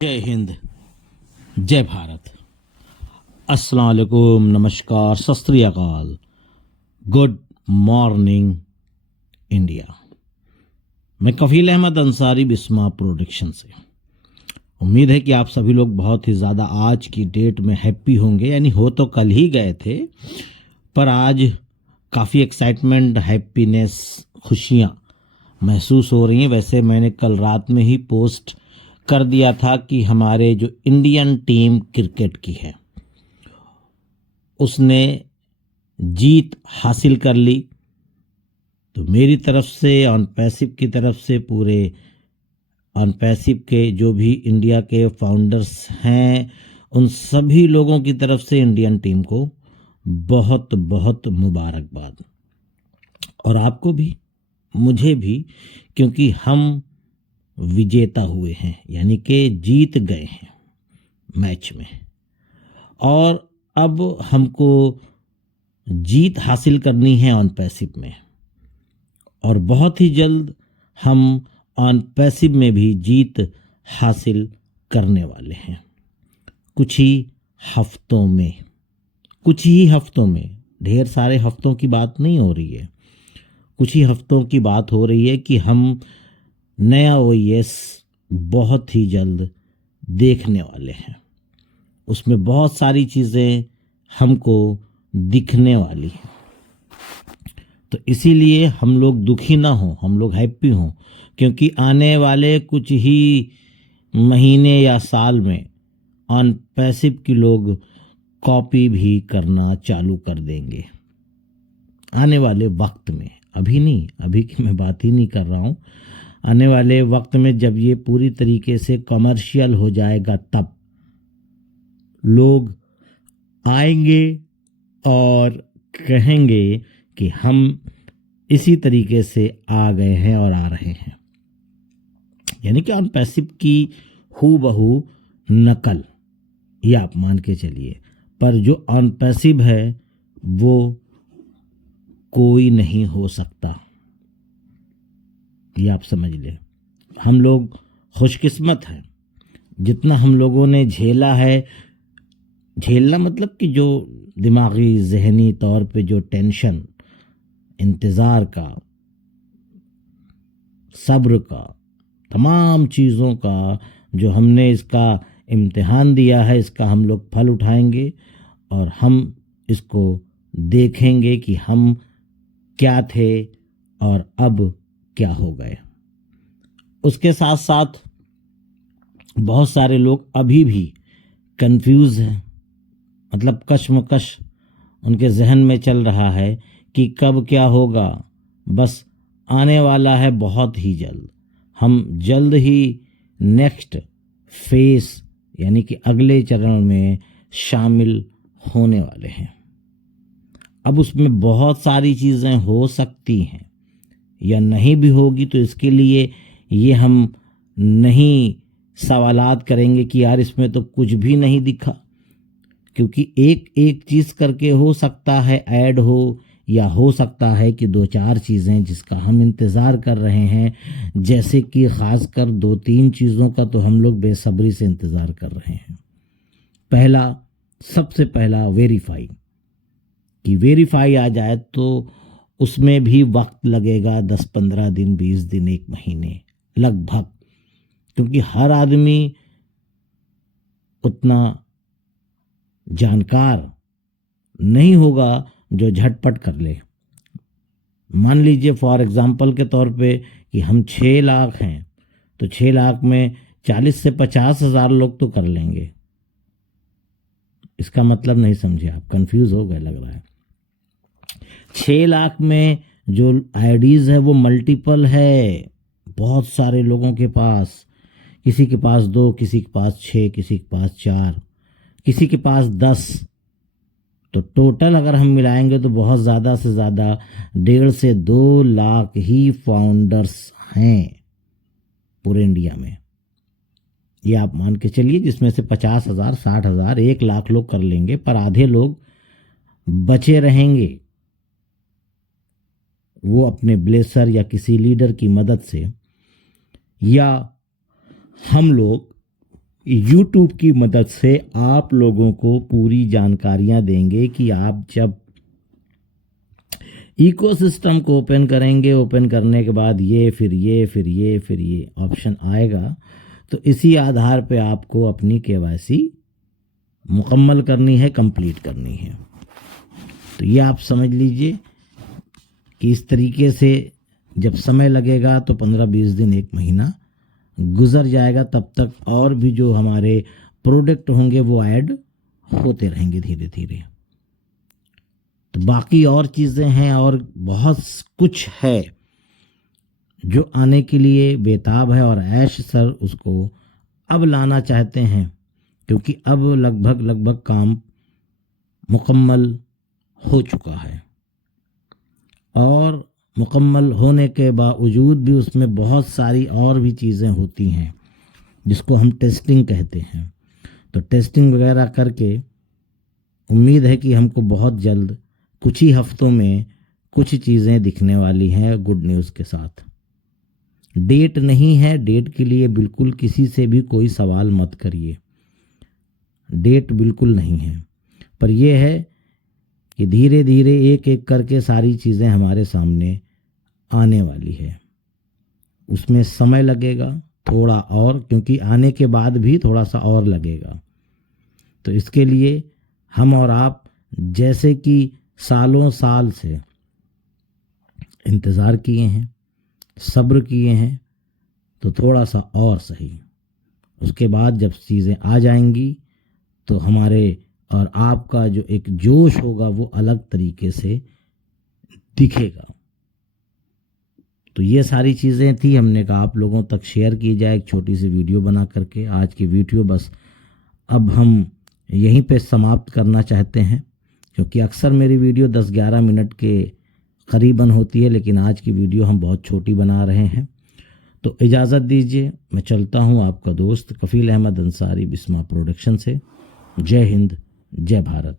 जय हिंद, जय भारत। अस्सलाम वालेकुम, नमस्कार, सत श्री अकाल, गुड मॉर्निंग इंडिया। मैं कफील अहमद अंसारी, बिस्मा प्रोडक्शन से। उम्मीद है कि आप सभी लोग बहुत ही ज़्यादा आज की डेट में हैप्पी होंगे। यानी हो तो कल ही गए थे, पर आज काफ़ी एक्साइटमेंट, हैप्पीनेस, खुशियाँ महसूस हो रही हैं। वैसे मैंने कल रात में ही पोस्ट कर दिया था कि हमारे जो इंडियन टीम क्रिकेट की है उसने जीत हासिल कर ली। तो मेरी तरफ से, ऑन पैसिव की तरफ से, पूरे ऑन पैसिव के जो भी इंडिया के फाउंडर्स हैं, उन सभी लोगों की तरफ से इंडियन टीम को बहुत बहुत मुबारकबाद। और आपको भी, मुझे भी, क्योंकि हम विजेता हुए हैं, यानी कि जीत गए हैं मैच में। और अब हमको जीत हासिल करनी है ऑन पैसिव में, और बहुत ही जल्द हम ऑन पैसिव में भी जीत हासिल करने वाले हैं। कुछ ही हफ्तों में, कुछ ही हफ्तों में, ढेर सारे हफ्तों की बात नहीं हो रही है, कुछ ही हफ्तों की बात हो रही है कि हम नया ओएस बहुत ही जल्द देखने वाले हैं। उसमें बहुत सारी चीज़ें हमको दिखने वाली हैं। तो इसीलिए हम लोग दुखी ना हों, हम लोग हैप्पी हों, क्योंकि आने वाले कुछ ही महीने या साल में ऑन पैसिव की लोग कॉपी भी करना चालू कर देंगे। आने वाले वक्त में, अभी नहीं, अभी की मैं बात ही नहीं कर रहा हूँ। आने वाले वक्त में जब ये पूरी तरीके से कमर्शियल हो जाएगा, तब लोग आएंगे और कहेंगे कि हम इसी तरीके से आ गए हैं और आ रहे हैं। यानी कि ऑन पैसिव की हूबहू नकल, ये आप मान के चलिए। पर जो ऑन पैसिव है वो कोई नहीं हो सकता, ये आप समझ लें। हम लोग खुशकिस्मत हैं, जितना हम लोगों ने झेला है। झेलना मतलब कि जो दिमागी जहनी तौर पे जो टेंशन, इंतज़ार का, सब्र का, तमाम चीज़ों का जो हमने इसका इम्तिहान दिया है, इसका हम लोग फल उठाएंगे और हम इसको देखेंगे कि हम क्या थे और अब क्या हो गए। उसके साथ साथ बहुत सारे लोग अभी भी कंफ्यूज हैं, मतलब कश्मकश उनके जहन में चल रहा है कि कब क्या होगा। बस आने वाला है बहुत ही जल्द। हम जल्द ही नेक्स्ट फेस, यानी कि अगले चरण में शामिल होने वाले हैं। अब उसमें बहुत सारी चीज़ें हो सकती हैं या नहीं भी होगी, तो इसके लिए ये हम नहीं सवालात करेंगे कि यार इसमें तो कुछ भी नहीं दिखा, क्योंकि एक एक चीज़ करके हो सकता है ऐड हो, या हो सकता है कि दो चार चीज़ें जिसका हम इंतज़ार कर रहे हैं, जैसे कि ख़ासकर दो तीन चीज़ों का तो हम लोग बेसब्री से इंतज़ार कर रहे हैं। पहला, सबसे पहला वेरीफाई, कि वेरीफाई आ जाए तो उसमें भी वक्त लगेगा, 10-15 दिन, 20 दिन, 1 महीने लगभग, क्योंकि हर आदमी उतना जानकार नहीं होगा जो झटपट कर ले। मान लीजिए फॉर एग्जांपल के तौर पे कि हम 6 लाख हैं, तो 6 लाख में 40 से 50 हज़ार लोग तो कर लेंगे। इसका मतलब नहीं समझे आप, कंफ्यूज हो गए लग रहा है। 6 लाख में जो आईडीज़ है वो मल्टीपल है, बहुत सारे लोगों के पास। किसी के पास 2, किसी के पास 6, किसी के पास 4, किसी के पास 10। तो टोटल अगर हम मिलाएंगे तो बहुत ज़्यादा से ज़्यादा 1.5 से 2 लाख ही फाउंडर्स हैं पूरे इंडिया में। ये आप मान के चलिए, जिसमें से 50,000, 60,000, 1 लाख लोग कर लेंगे, पर आधे लोग बचे रहेंगे। वो अपने ब्लेसर या किसी लीडर की मदद से, या हम लोग YouTube की मदद से आप लोगों को पूरी जानकारियां देंगे कि आप जब इकोसिस्टम को ओपन करेंगे, ओपन करने के बाद ये फिर ये फिर ये फिर ये ऑप्शन आएगा, तो इसी आधार पे आपको अपनी KYC मुकम्मल करनी है, कंप्लीट करनी है। तो ये आप समझ लीजिए कि इस तरीके से जब समय लगेगा तो 15-20 दिन, 1 महीना गुजर जाएगा, तब तक और भी जो हमारे प्रोडक्ट होंगे वो ऐड होते रहेंगे धीरे धीरे। तो बाकी और चीज़ें हैं और बहुत कुछ है जो आने के लिए बेताब है, और ऐश सर उसको अब लाना चाहते हैं, क्योंकि अब लगभग काम मुकम्मल हो चुका है, और मुकम्मल होने के बावजूद भी उसमें बहुत सारी और भी चीज़ें होती हैं जिसको हम टेस्टिंग कहते हैं। तो टेस्टिंग वगैरह करके उम्मीद है कि हमको बहुत जल्द कुछ ही हफ्तों में कुछ चीज़ें दिखने वाली हैं गुड न्यूज़ के साथ। डेट नहीं है, डेट के लिए बिल्कुल किसी से भी कोई सवाल मत करिए, डेट बिल्कुल नहीं है, पर यह है कि धीरे धीरे एक एक करके सारी चीज़ें हमारे सामने आने वाली है। उसमें समय लगेगा थोड़ा और, क्योंकि आने के बाद भी थोड़ा सा और लगेगा। तो इसके लिए हम और आप जैसे कि सालों साल से इंतज़ार किए हैं, सब्र किए हैं, तो थोड़ा सा और सही, उसके बाद जब चीज़ें आ जाएंगी तो हमारे और आपका जो एक जोश होगा वो अलग तरीके से दिखेगा। तो ये सारी चीज़ें थी, हमने कहा आप लोगों तक शेयर की जाए एक छोटी सी वीडियो बना करके। आज की वीडियो बस अब हम यहीं पे समाप्त करना चाहते हैं, क्योंकि अक्सर मेरी वीडियो 10-11 मिनट के करीबन होती है, लेकिन आज की वीडियो हम बहुत छोटी बना रहे हैं। तो इजाज़त दीजिए, मैं चलता हूँ, आपका दोस्त कफील अहमद अंसारी, बिस्मा प्रोडक्शन से। जय हिंद, जय भारत।